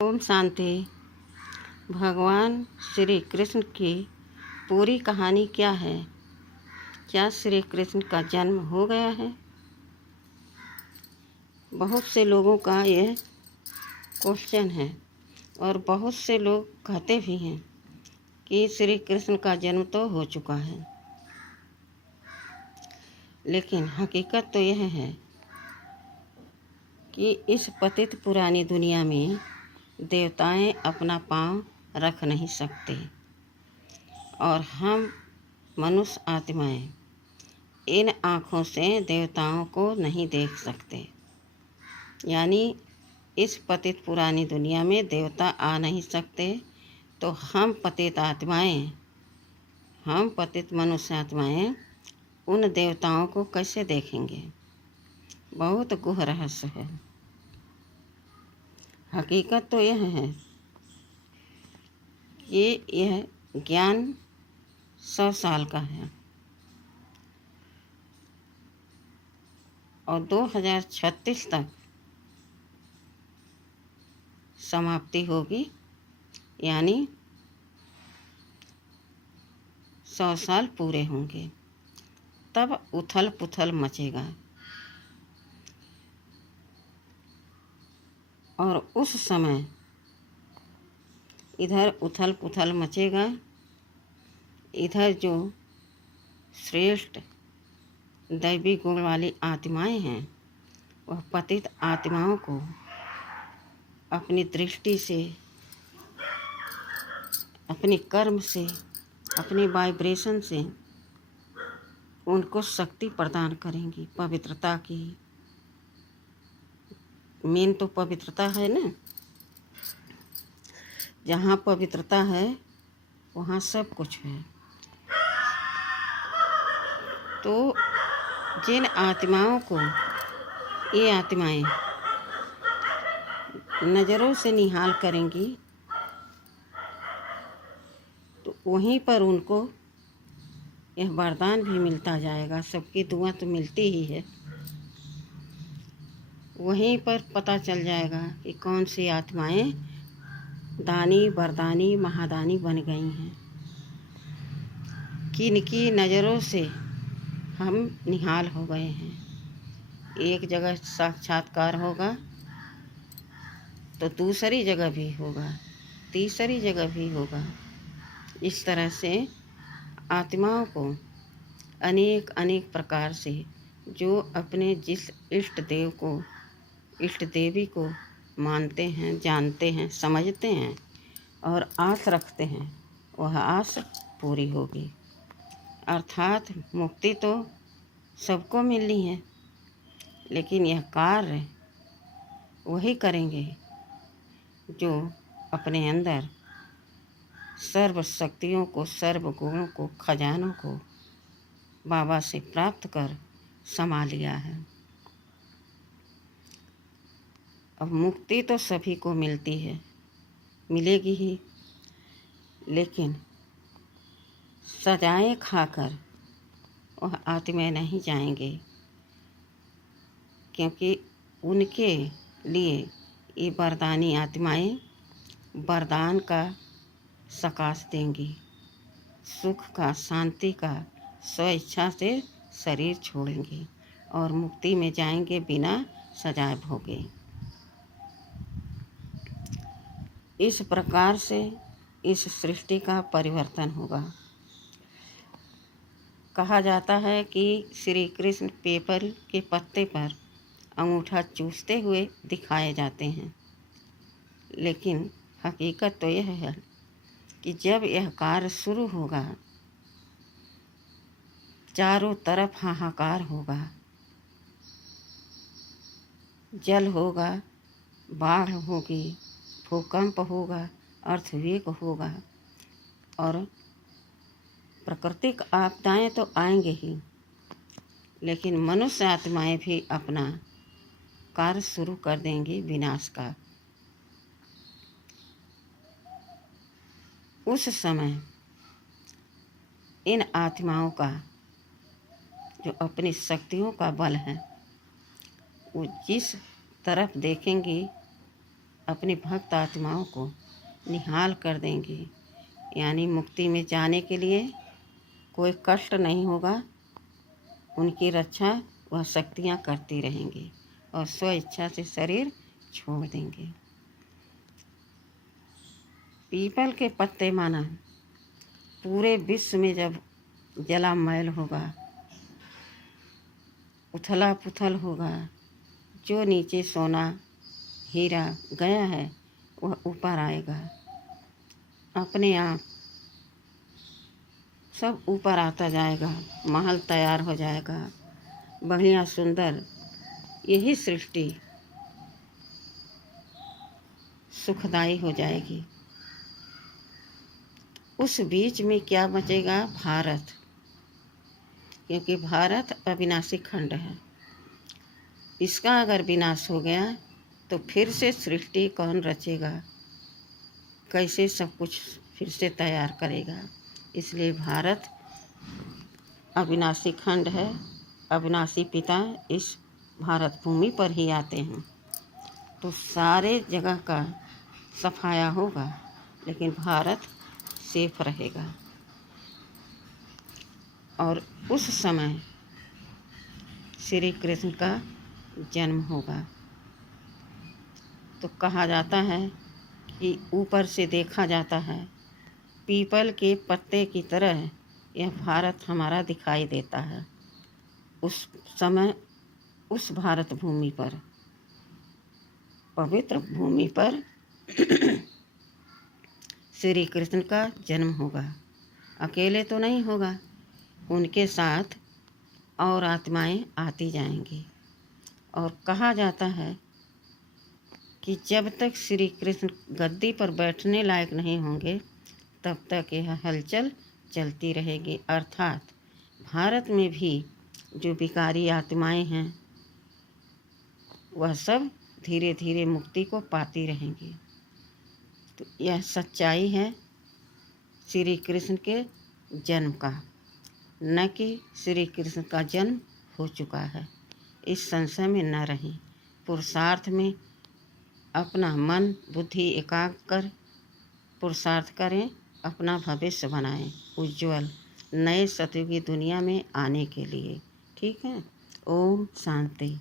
ओम शांति। भगवान श्री कृष्ण की पूरी कहानी क्या है? क्या श्री कृष्ण का जन्म हो गया है? बहुत से लोगों का यह क्वेश्चन है और बहुत से लोग कहते भी हैं कि श्री कृष्ण का जन्म तो हो चुका है, लेकिन हकीकत तो यह है कि इस पतित पुरानी दुनिया में देवताएं अपना पांव रख नहीं सकते और हम मनुष्य आत्माएं इन आँखों से देवताओं को नहीं देख सकते। यानी इस पतित पुरानी दुनिया में देवता आ नहीं सकते, तो हम पतित मनुष्य आत्माएं उन देवताओं को कैसे देखेंगे? बहुत गुह रहस्य है। हकीकत तो यह है कि यह ज्ञान 100 साल का है और 2036 तक समाप्ति होगी। यानी 100 साल पूरे होंगे, तब उथल पुथल मचेगा और उस समय इधर उथल पुथल मचेगा, इधर जो श्रेष्ठ दैवी गुण वाली आत्माएं हैं वह पतित आत्माओं को अपनी दृष्टि से, अपने कर्म से, अपने वाइब्रेशन से उनको शक्ति प्रदान करेंगी। पवित्रता की मेन तो पवित्रता है ना। जहाँ पवित्रता है वहाँ सब कुछ है। तो जिन आत्माओं को ये आत्माएं नज़रों से निहाल करेंगी तो वहीं पर उनको यह वरदान भी मिलता जाएगा। सबकी दुआ तो मिलती ही है। वहीं पर पता चल जाएगा कि कौन सी आत्माएं दानी, वरदानी, महादानी बन गई हैं। किनकी नज़रों से हम निहाल हो गए हैं। एक जगह साक्षात्कार होगा तो दूसरी जगह भी होगा, तीसरी जगह भी होगा। इस तरह से आत्माओं को अनेक अनेक प्रकार से जो अपने जिस इष्ट देव को, इष्ट देवी को मानते हैं, जानते हैं, समझते हैं और आस रखते हैं, वह आस पूरी होगी। अर्थात मुक्ति तो सबको मिलनी है, लेकिन यह कार्य वही करेंगे जो अपने अंदर सर्व शक्तियों को, सर्व गुणों को, खजानों को बाबा से प्राप्त कर समा लिया है। अब मुक्ति तो सभी को मिलती है, मिलेगी ही, लेकिन सजाएं खाकर वह आत्माएं नहीं जाएंगे, क्योंकि उनके लिए ये वरदानी आत्माएं वरदान का सकाश देंगी, सुख का, शांति का, स्वेच्छा से शरीर छोड़ेंगे और मुक्ति में जाएंगे बिना सजाए भोगे। इस प्रकार से इस सृष्टि का परिवर्तन होगा। कहा जाता है कि श्री कृष्ण पेपर के पत्ते पर अंगूठा चूसते हुए दिखाए जाते हैं, लेकिन हकीकत तो यह है कि जब यह कार्य शुरू होगा चारों तरफ हाहाकार होगा, जल होगा, बाढ़ होगी, भूकंप होगा, अर्थक्वेक होगा और प्राकृतिक आपदाएं तो आएंगे ही, लेकिन मनुष्य आत्माएं भी अपना कार्य शुरू कर देंगी विनाश का। उस समय इन आत्माओं का जो अपनी शक्तियों का बल है, वो जिस तरफ देखेंगी अपने भक्त आत्माओं को निहाल कर देंगे, यानी मुक्ति में जाने के लिए कोई कष्ट नहीं होगा। उनकी रक्षा वह शक्तियाँ करती रहेंगी और स्व इच्छा से शरीर छोड़ देंगे। पीपल के पत्ते माना पूरे विश्व में जब जलामैल होगा, उथला पुथल होगा, जो नीचे सोना हीरा गया है वह ऊपर आएगा, अपने आप सब ऊपर आता जाएगा, महल तैयार हो जाएगा, बढ़िया सुंदर। यही सृष्टि सुखदाई हो जाएगी। उस बीच में क्या बचेगा? भारत, क्योंकि भारत अविनाशी खंड है। इसका अगर विनाश हो गया तो फिर से सृष्टि कौन रचेगा? कैसे सब कुछ फिर से तैयार करेगा? इसलिए भारत अविनाशी खंड है। अविनाशी पिता इस भारत भूमि पर ही आते हैं, तो सारे जगह का सफाया होगा, लेकिन भारत सेफ रहेगा। और उस समय श्री कृष्ण का जन्म होगा। तो कहा जाता है कि ऊपर से देखा जाता है, पीपल के पत्ते की तरह यह भारत हमारा दिखाई देता है। उस समय उस भारत भूमि पर, पवित्र भूमि पर श्री कृष्ण का जन्म होगा। अकेले तो नहीं होगा, उनके साथ और आत्माएं आती जाएंगी। और कहा जाता है कि जब तक श्री कृष्ण गद्दी पर बैठने लायक नहीं होंगे तब तक यह हलचल चलती रहेगी। अर्थात भारत में भी जो विकारी आत्माएं हैं वह सब धीरे धीरे मुक्ति को पाती रहेंगी। तो यह सच्चाई है श्री कृष्ण के जन्म का, न कि श्री कृष्ण का जन्म हो चुका है। इस संशय में न रहें, पुरुषार्थ में अपना मन बुद्धि एकाग्र कर पुरुषार्थ करें, अपना भविष्य बनाएं उज्जवल, नए सतयुगी दुनिया में आने के लिए। ठीक है। ओम शांति।